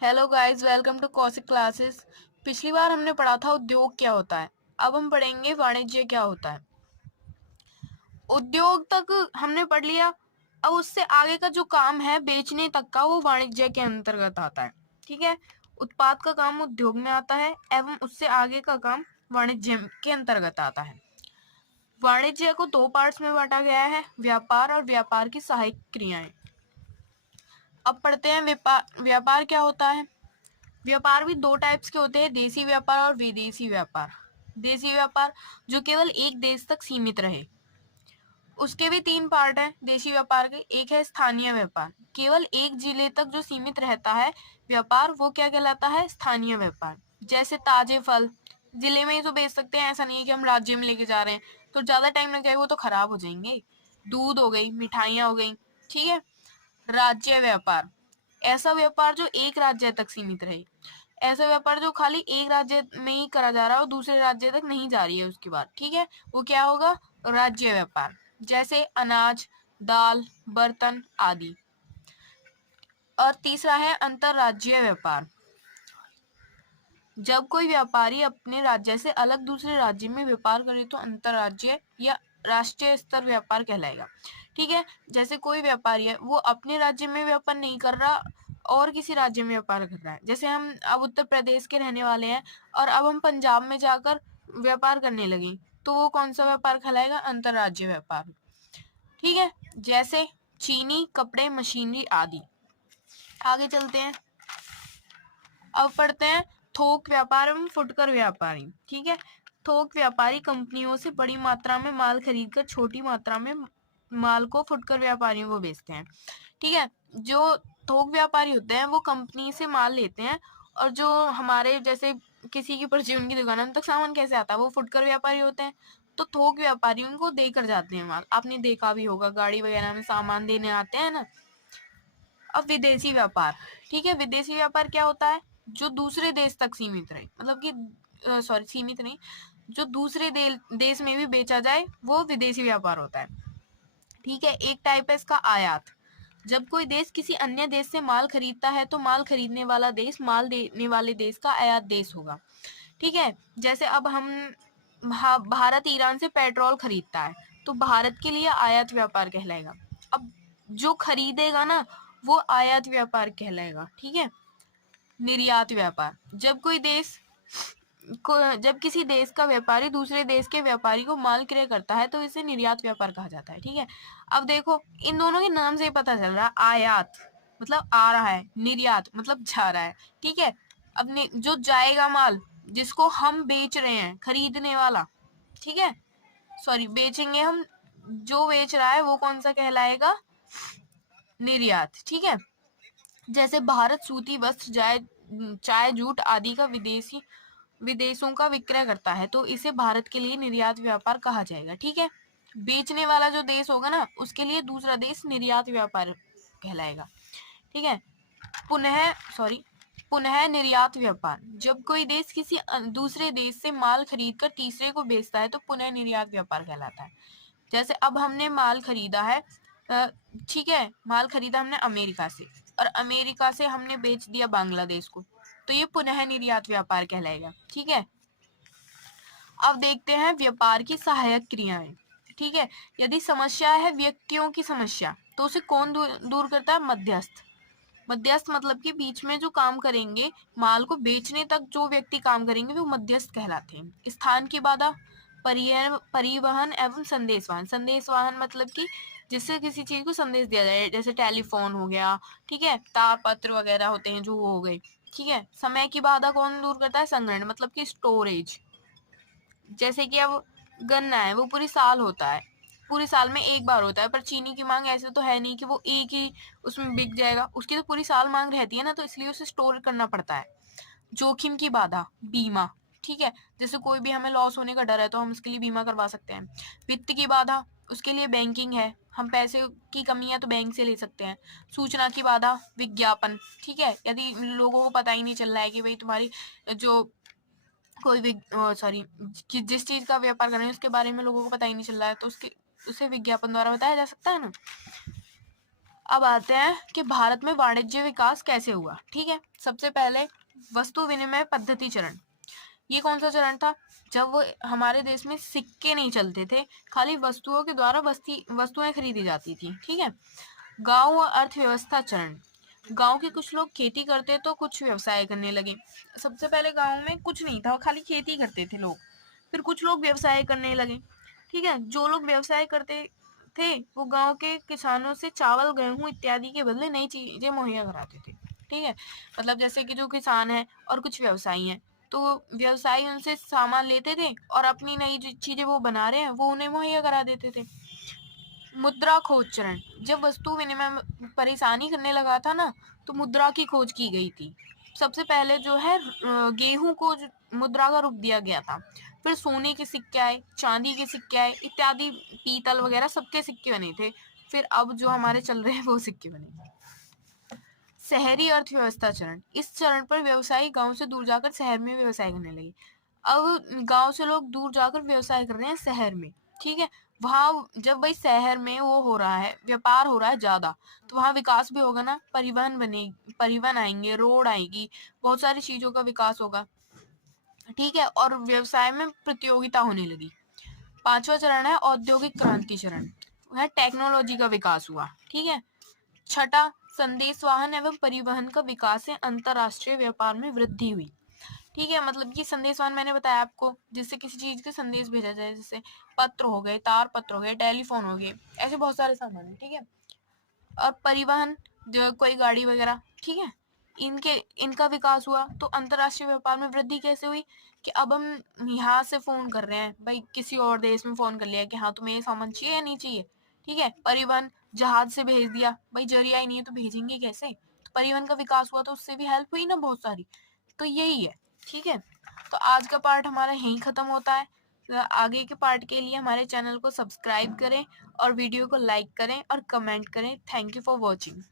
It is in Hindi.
Hello guys, welcome to Kaushik classes. पिछली बार हमने पढ़ा था उद्योग क्या होता है। अब हम पढ़ेंगे वाणिज्य क्या होता है। उद्योग तक हमने पढ़ लिया। अब उससे आगे का जो काम है बेचने तक का, वो वाणिज्य के अंतर्गत आता है। ठीक है। उत्पाद का काम उद्योग में आता है एवं उससे आगे का काम वाणिज्य के अंतर्गत आता है। वाणिज्य को दो पार्ट्स में बांटा गया है, व्यापार और व्यापार की सहायक क्रियाएं। अब पढ़ते हैं व्यापार। व्यापार क्या होता है। व्यापार भी दो टाइप्स के होते हैं, देसी व्यापार और विदेशी व्यापार। देसी व्यापार जो केवल एक देश तक सीमित रहे। उसके भी तीन पार्ट हैं देशी व्यापार के। एक है स्थानीय व्यापार, केवल एक जिले तक जो सीमित रहता है व्यापार, वो क्या कहलाता है, स्थानीय व्यापार। जैसे ताजे फल जिले में ही तो बेच सकते हैं, ऐसा नहीं है कि हम राज्य में लेके जा रहे हैं तो ज्यादा टाइम लग जाएगा, वो तो खराब हो जाएंगे। दूध हो गई, मिठाइयाँ हो गई। ठीक है। राज्य व्यापार, ऐसा व्यापार जो एक राज्य तक सीमित रहे। ऐसा व्यापार जो खाली एक राज्य में ही करा जा रहा है और दूसरे राज्य तक नहीं जा रही है उसकी बात। ठीक है, वो क्या होगा, राज्य व्यापार। जैसे अनाज, दाल, बर्तन आदि। और तीसरा है अंतरराज्यीय व्यापार। जब कोई व्यापारी अपने राज्य से अलग दूसरे राज्य में व्यापार करे तो अंतरराज्यीय या राष्ट्रीय स्तर व्यापार कहलाएगा। ठीक है। जैसे कोई व्यापारी है, वो अपने राज्य में व्यापार नहीं कर रहा और किसी राज्य में व्यापार कर रहा है। जैसे हम अब उत्तर प्रदेश के रहने वाले हैं और अब हम पंजाब में जाकर व्यापार करने लगे, तो वो कौन सा व्यापार कहलाएगा, अंतरराज्यीय व्यापार। ठीक है। जैसे चीनी, कपड़े, मशीनरी आदि। आगे चलते हैं। अब पढ़ते हैं थोक व्यापार एवं फुटकर व्यापारी। ठीक है। थोक व्यापारी कंपनियों से बड़ी मात्रा में माल खरीदकर छोटी मात्रा में माल को फुटकर व्यापारियों को बेचते हैं। ठीक है। जो थोक व्यापारी होते हैं वो कंपनी से माल लेते हैं, और जो हमारे जैसे किसी की परचून की दुकान है, उन तक सामान कैसे आता है, वो फुटकर व्यापारी होते हैं। तो थोक व्यापारी उनको देकर जाते हैं माल। आपने देखा भी होगा, गाड़ी वगैरह में सामान देने आते हैं ना। अब विदेशी व्यापार। ठीक है। विदेशी व्यापार क्या होता है, जो दूसरे देश तक सीमित रहे, मतलब कि सॉरी, सीमित नहीं, जो दूसरे देश में भी बेचा जाए, वो विदेशी व्यापार होता है। ठीक है। एक टाइप है इसका आयात। जब कोई देश किसी अन्य देश से माल खरीदता है तो माल खरीदने वाला देश माल देने वाले देश का आयात देश होगा। ठीक है। जैसे अब हम भारत ईरान से पेट्रोल खरीदता है तो भारत के लिए आयात व्यापार कहलाएगा। अब जो खरीदेगा ना, वो आयात व्यापार कहलाएगा। ठीक है। निर्यात व्यापार, जब किसी देश का व्यापारी दूसरे देश के व्यापारी को माल क्रय करता है तो इसे निर्यात व्यापार कहा जाता है। ठीक है। अब देखो, इन दोनों के नाम से ही पता चल रहा है, आयात मतलब आ रहा है, निर्यात मतलब जा रहा है। ठीक है। अब जो जाएगा माल, जिसको हम बेच रहे हैं, खरीदने वाला, ठीक है, सॉरी बेचेंगे हम, जो बेच रहा है वो कौन सा कहलाएगा, निर्यात। ठीक है। जैसे भारत सूती वस्त्र, चाय, जूट आदि का विदेशों का विक्रय करता है तो इसे भारत के लिए निर्यात व्यापार कहा जाएगा। ठीक है। बेचने वाला जो देश होगा ना, उसके लिए दूसरा देश निर्यात व्यापार कहलाएगा। ठीक है। पुनः सॉरी पुनः निर्यात व्यापार, जब कोई देश किसी दूसरे देश से माल खरीदकर तीसरे को बेचता है तो पुनः निर्यात व्यापार कहलाता है। जैसे अब हमने माल खरीदा है, ठीक है, माल खरीदा हमने अमेरिका से, और अमेरिका से हमने बेच दिया बांग्लादेश को, तो ये पुनः निर्यात व्यापार कहलाएगा। ठीक है। अब देखते हैं व्यापार की सहायक क्रियाएं। ठीक है। यदि समस्या है व्यक्तियों की समस्या, तो उसे कौन दूर करता है, मध्यस्थ। मध्यस्थ मतलब कि बीच में जो काम करेंगे, माल को बेचने तक जो व्यक्ति काम करेंगे, वो मध्यस्थ कहलाते हैं। स्थान की बाधा, परिवहन एवं संदेशवाहन। संदेशवाहन मतलब कि जिससे किसी चीज को संदेश दिया जाए, जैसे टेलीफोन हो गया, ठीक है, तार पत्र वगैरह होते हैं जो, वो हो गए। ठीक है। समय की बाधा कौन दूर करता है, संग्रहण मतलब कि स्टोरेज। जैसे कि अब गन्ना है, वो पूरी साल होता है, पूरी साल में एक बार होता है, पर चीनी की मांग ऐसे तो है नहीं कि वो एक ही उसमें बिक जाएगा, उसकी तो पूरी साल मांग रहती है ना, तो इसलिए उसे स्टोर करना पड़ता है। जोखिम की बाधा, बीमा। ठीक है। जैसे कोई भी हमें लॉस होने का डर है तो हम उसके लिए बीमा करवा सकते हैं। वित्त की बाधा, उसके लिए बैंकिंग है, हम पैसे की कमी है तो बैंक से ले सकते हैं। सूचना की बाधा, विज्ञापन। ठीक है। यदि लोगों को पता ही नहीं चल रहा है कि भाई तुम्हारी जो कोई सॉरी जिस चीज का व्यापार कर रहे हैं उसके बारे में लोगों को पता ही नहीं चल रहा है, तो उसे विज्ञापन द्वारा बताया जा सकता है ना। अब आते हैं कि भारत में वाणिज्य विकास कैसे हुआ। ठीक है, सबसे पहले वस्तु विनिमय पद्धति चरण। ये कौन सा चरण था? जब वो हमारे देश में सिक्के नहीं चलते थे, खाली वस्तुओं के द्वारा वस्तुएं खरीदी जाती थी। ठीक है। गांव और अर्थव्यवस्था चरण। गांव के कुछ लोग खेती करते तो कुछ व्यवसाय करने लगे। सबसे पहले गांव में कुछ नहीं था, खाली खेती करते थे लोग। फिर कुछ लोग व्यवसाय करने लगे। ठीक है, जो लोग व्यवसाय करते थे वो गांव के किसानों से चावल, गेहूं इत्यादि के बदले नई चीजें मुहैया कराते थे। ठीक है, मतलब जैसे कि जो किसान है और कुछ व्यवसायी हैं, तो व्यवसायी उनसे सामान लेते थे और अपनी नई जो चीजें वो बना रहे हैं वो उन्हें मुहैया करा देते थे। मुद्रा खोज चरण। जब वस्तु विनिमय में परेशानी करने लगा था ना, तो मुद्रा की खोज की गई थी। सबसे पहले जो है गेहूं को मुद्रा का रूप दिया गया था। फिर सोने के सिक्के आए, चांदी के सिक्के आए इत्यादि, पीतल वगैरह सबके सिक्के बने थे। फिर अब जो हमारे चल रहे हैं वो सिक्के बने। शहरी अर्थव्यवस्था चरण। इस चरण पर व्यवसायी गांव से दूर जाकर शहर में व्यवसाय करने लगे। अब गांव से लोग दूर जाकर व्यवसाय कर रहे हैं शहर में। ठीक है, वहां जब भाई शहर में वो हो रहा है, व्यापार हो रहा है ज्यादा, तो वहां विकास भी होगा ना, परिवहन आएंगे, रोड आएगी, बहुत सारी चीजों का विकास होगा। ठीक है, और व्यवसाय में प्रतियोगिता होने लगी। पांचवा चरण है औद्योगिक क्रांति चरण। वह टेक्नोलॉजी का विकास हुआ। ठीक है। छठा, संदेश वाहन एवं परिवहन का विकास से अंतरराष्ट्रीय व्यापार में वृद्धि हुई। ठीक है, मतलब ये संदेश वाहन मैंने बताया आपको, जिससे किसी चीज के संदेश भेजा जाए, जैसे पत्र हो गए, तार पत्र हो गए, टेलीफोन हो गए, ऐसे बहुत सारे सामान है। ठीक है, और परिवहन जो कोई गाड़ी वगैरह। ठीक है, इनका विकास हुआ। तो अंतरराष्ट्रीय व्यापार में वृद्धि कैसे हुई कि अब हम यहाँ से फोन कर रहे हैं भाई, किसी और देश में फोन कर लिया कि हाँ तुम्हें ये सामान चाहिए या नहीं चाहिए। ठीक है, परिवहन जहाज से भेज दिया, भाई जरिया ही नहीं है तो भेजेंगे कैसे, तो परिवहन का विकास हुआ, तो उससे भी हेल्प हुई ना बहुत सारी। तो यही है। ठीक है, तो आज का पार्ट हमारा यहीं खत्म होता है। आगे के पार्ट के लिए हमारे चैनल को सब्सक्राइब करें और वीडियो को लाइक करें और कमेंट करें। Thank you for watching.